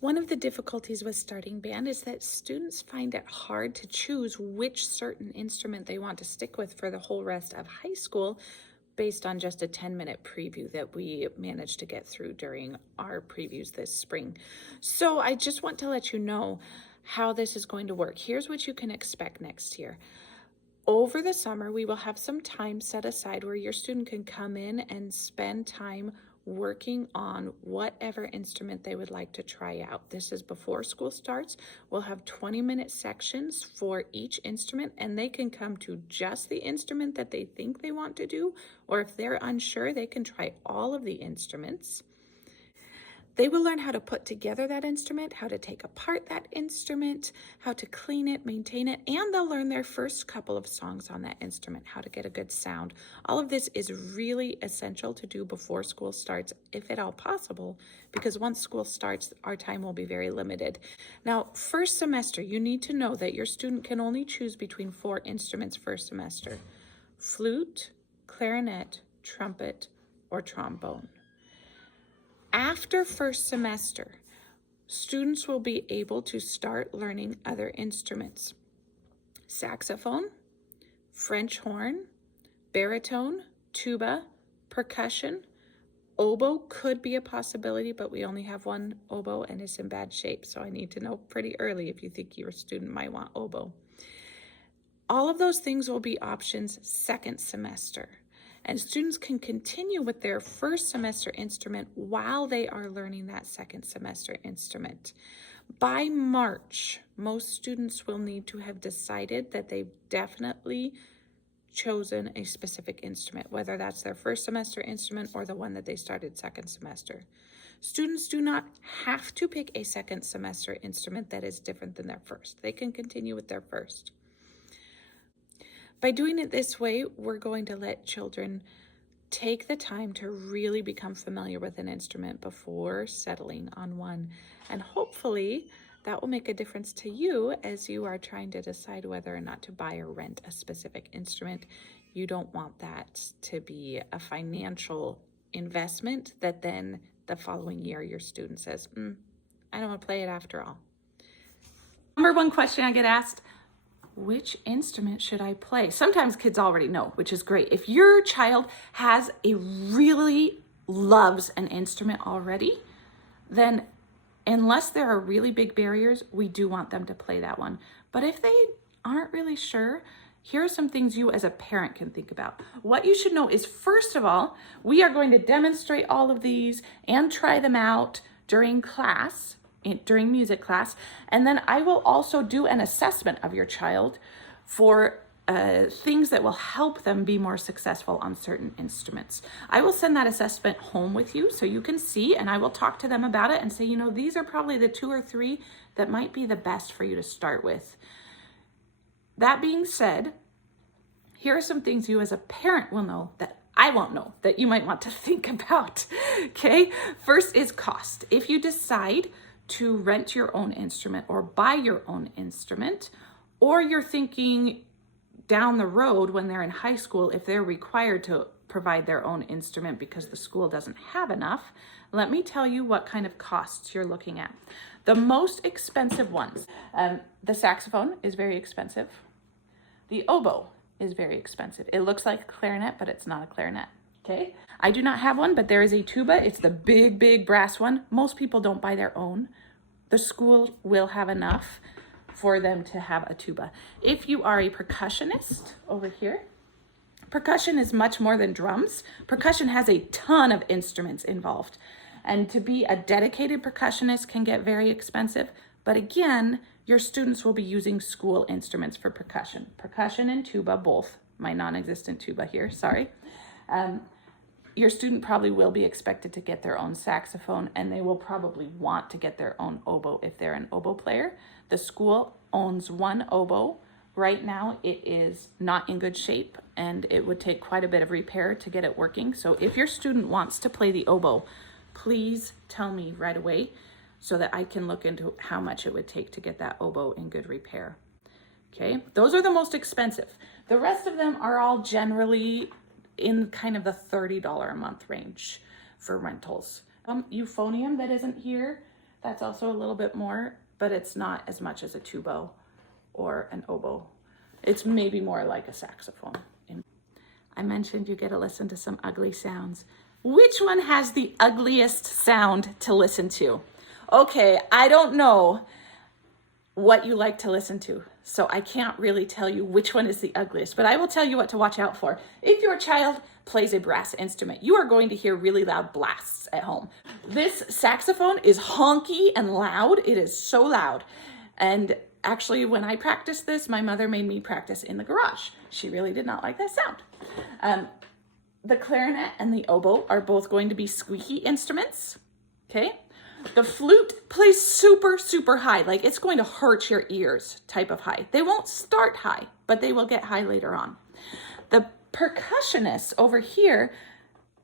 One of the difficulties with starting band is that students find it hard to choose which certain instrument they want to stick with for the whole rest of high school based on just a 10-minute preview that we managed to get through during our previews this spring. So I just want to let you know how this is going to work. Here's what you can expect next year. Over the summer, we will have some time set aside where your student can come in and spend time working on whatever instrument they would like to try out. This is before school starts. We'll have 20-minute sections for each instrument, and they can come to just the instrument that they think they want to do, or if they're unsure, they can try all of the instruments. They will learn how to put together that instrument, how to take apart that instrument, how to clean it, maintain it, and they'll learn their first couple of songs on that instrument, how to get a good sound. All of this is really essential to do before school starts, if at all possible, because once school starts, our time will be very limited. Now, first semester, you need to know that your student can only choose between 4 instruments first semester: flute, clarinet, trumpet, or trombone. After first semester, students will be able to start learning other instruments: saxophone, French horn, baritone, tuba, percussion. Oboe could be a possibility, but we only have one oboe and it's in bad shape, so I need to know pretty early if you think your student might want oboe. All of those things will be options second semester. And students can continue with their first semester instrument while they are learning that second semester instrument. By March, most students will need to have decided that they've definitely chosen a specific instrument, whether that's their first semester instrument or the one that they started second semester. Students do not have to pick a second semester instrument that is different than their first. They can continue with their first. By doing it this way, we're going to let children take the time to really become familiar with an instrument before settling on one. And hopefully that will make a difference to you as you are trying to decide whether or not to buy or rent a specific instrument. You don't want that to be a financial investment that then the following year your student says, I don't want to play it after all. Number one question I get asked: which instrument should I play? Sometimes kids already know, which is great. If your child really loves an instrument already, then unless there are really big barriers, we do want them to play that one. But if they aren't really sure, here are some things you as a parent can think about. What you should know is, first of all, we are going to demonstrate all of these and try them out during class, during music class, and then I will also do an assessment of your child for things that will help them be more successful on certain instruments. I will send that assessment home with you so you can see, and I will talk to them about it and say, these are probably the 2 or 3 that might be the best for you to start with. That being said, here are some things you as a parent will know that I won't know, that you might want to think about, okay? First is cost. If you decide to rent your own instrument or buy your own instrument, or you're thinking down the road when they're in high school, if they're required to provide their own instrument because the school doesn't have enough, let me tell you what kind of costs you're looking at. The most expensive ones, the saxophone is very expensive. The oboe is very expensive. It looks like a clarinet, but it's not a clarinet. Okay, I do not have one, but there is a tuba. It's the big brass one. Most people don't buy their own. The school will have enough for them to have a tuba. If you are a percussionist over here, percussion is much more than drums. Percussion has a ton of instruments involved. And to be a dedicated percussionist can get very expensive. But again, your students will be using school instruments for percussion. Percussion and tuba, both. My non-existent tuba here, sorry. Your student probably will be expected to get their own saxophone, and they will probably want to get their own oboe if they're an oboe player. The school owns one oboe. Right now, it is not in good shape, and it would take quite a bit of repair to get it working. So if your student wants to play the oboe, please tell me right away so that I can look into how much it would take to get that oboe in good repair. Okay, those are the most expensive. The rest of them are all generally in kind of the $30 a month range for rentals. Euphonium that isn't here, That's also a little bit more, but it's not as much as a tuba or an oboe. It's maybe more like a saxophone. I mentioned you get to listen to some ugly sounds. Which one has the ugliest sound to listen to? Okay, I don't know what you like to listen to, so I can't really tell you which one is the ugliest, but I will tell you what to watch out for. If your child plays a brass instrument, you are going to hear really loud blasts at home. This saxophone is honky and loud. It is so loud. And actually, when I practiced this, my mother made me practice in the garage. She really did not like that sound. The clarinet and the oboe are both going to be squeaky instruments, okay? The flute plays super, super high, like it's going to hurt your ears type of high. They won't start high, but they will get high later on. The percussionists over here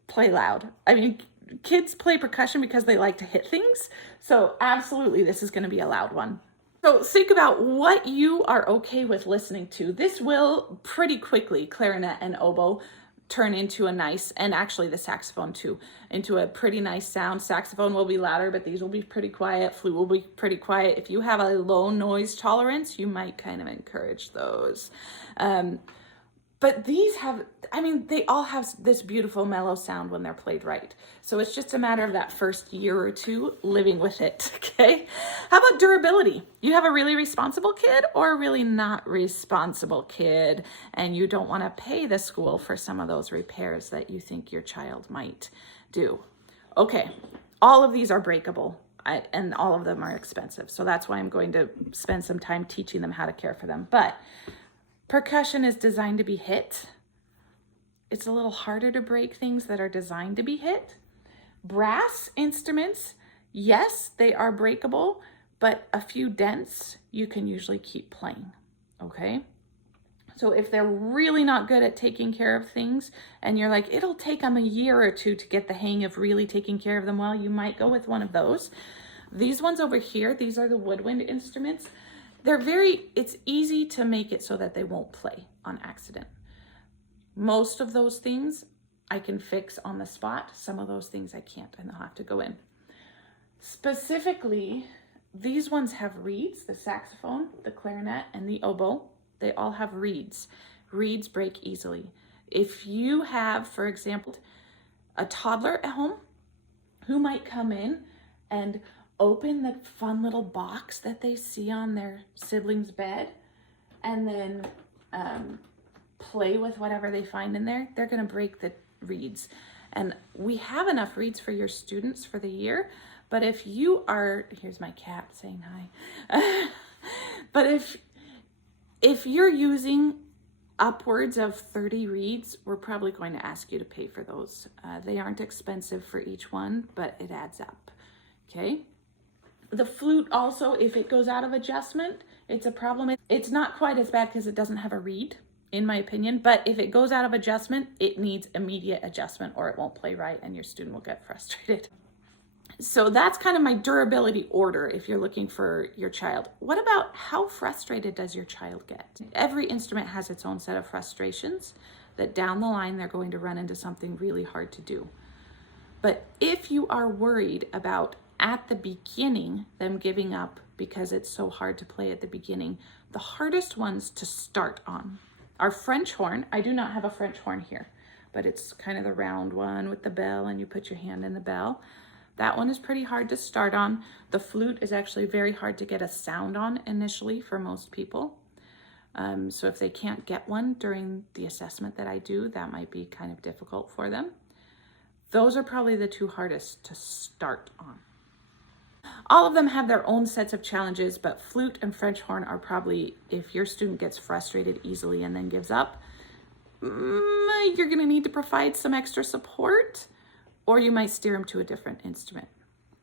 play loud. I mean, kids play percussion because they like to hit things. So absolutely, this is going to be a loud one. So think about what you are okay with listening to. This will pretty quickly, clarinet and oboe, turn into a nice, and actually the saxophone too, into a pretty nice sound. Saxophone will be louder, but these will be pretty quiet. Flute will be pretty quiet. If you have a low noise tolerance, you might kind of encourage those. But these have, I mean, they all have this beautiful mellow sound when they're played right. So it's just a matter of that first year or two living with it, okay? How about durability? You have a really responsible kid or a really not responsible kid, and you don't want to pay the school for some of those repairs that you think your child might do. Okay, all of these are breakable. And all of them are expensive. So that's why I'm going to spend some time teaching them how to care for them. But percussion is designed to be hit. It's a little harder to break things that are designed to be hit. Brass instruments, yes, they are breakable, but a few dents you can usually keep playing, okay? So if they're really not good at taking care of things and you're like, it'll take them a year or two to get the hang of really taking care of them well, you might go with one of those. These ones over here, these are the woodwind instruments. It's easy to make it so that they won't play on accident. Most of those things I can fix on the spot. Some of those things I can't, and they'll have to go in. Specifically, these ones have reeds, the saxophone, the clarinet, and the oboe. They all have reeds. Reeds break easily. If you have, for example, a toddler at home who might come in and open the fun little box that they see on their sibling's bed and then play with whatever they find in there, they're going to break the reeds. And we have enough reeds for your students for the year, but if you are, here's my cat saying hi, but if you're using upwards of 30 reeds, we're probably going to ask you to pay for those. They aren't expensive for each one, but it adds up, okay? The flute also, if it goes out of adjustment, it's a problem. It's not quite as bad because it doesn't have a reed, in my opinion, but if it goes out of adjustment, it needs immediate adjustment or it won't play right and your student will get frustrated. So that's kind of my durability order if you're looking for your child. What about how frustrated does your child get? Every instrument has its own set of frustrations that down the line they're going to run into something really hard to do. But if you are worried about at the beginning them giving up because it's so hard to play at the beginning, the hardest ones to start on are French horn. I do not have a French horn here, but it's kind of the round one with the bell and you put your hand in the bell. That one is pretty hard to start on. The flute is actually very hard to get a sound on initially for most people. So if they can't get one during the assessment that I do, that might be kind of difficult for them. Those are probably the two hardest to start on. All of them have their own sets of challenges, but flute and French horn are probably, if your student gets frustrated easily and then gives up, you're gonna need to provide some extra support, or you might steer them to a different instrument,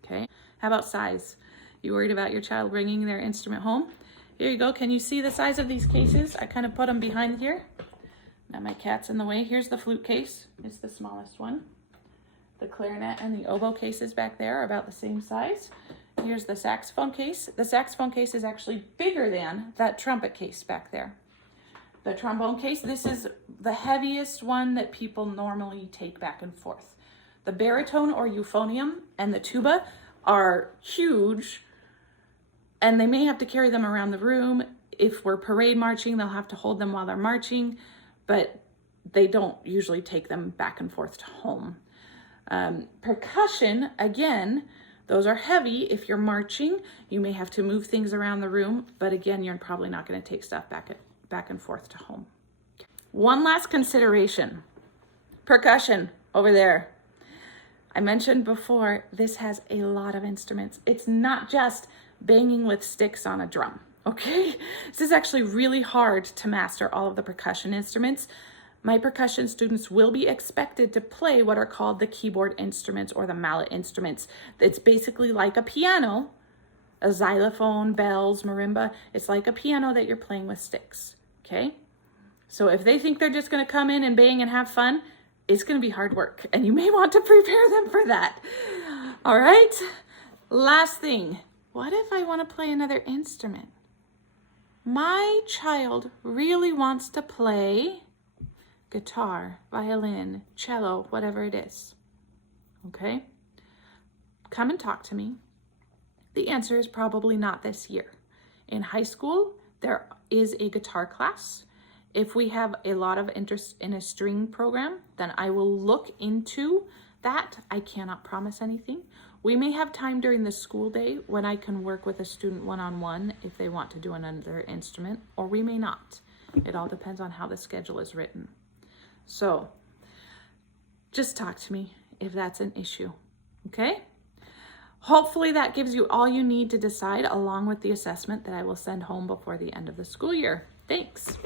okay? How about size? You worried about your child bringing their instrument home? Here you go. Can you see the size of these cases? I kind of put them behind here. Now my cat's in the way. Here's the flute case. It's the smallest one. The clarinet and the oboe cases back there are about the same size. Here's the saxophone case. The saxophone case is actually bigger than that trumpet case back there. The trombone case, this is the heaviest one that people normally take back and forth. The baritone or euphonium and the tuba are huge, and they may have to carry them around the room. If we're parade marching, they'll have to hold them while they're marching, but they don't usually take them back and forth to home. Percussion, again, those are heavy. If you're marching, you may have to move things around the room, but again, you're probably not going to take stuff back and forth to home. One last consideration. Percussion, over there. I mentioned before, this has a lot of instruments. It's not just banging with sticks on a drum, okay? This is actually really hard to master all of the percussion instruments. My percussion students will be expected to play what are called the keyboard instruments or the mallet instruments. It's basically like a piano, a xylophone, bells, marimba. It's like a piano that you're playing with sticks, okay? So if they think they're just gonna come in and bang and have fun, it's gonna be hard work, and you may want to prepare them for that. All right, last thing, what if I wanna play another instrument? My child really wants to play guitar, violin, cello, whatever it is, okay? Come and talk to me. The answer is probably not this year. In high school, there is a guitar class. If we have a lot of interest in a string program, then I will look into that. I cannot promise anything. We may have time during the school day when I can work with a student one-on-one if they want to do another instrument, or we may not. It all depends on how the schedule is written. So just talk to me if that's an issue, okay? Hopefully that gives you all you need to decide, along with the assessment that I will send home before the end of the school year. Thanks.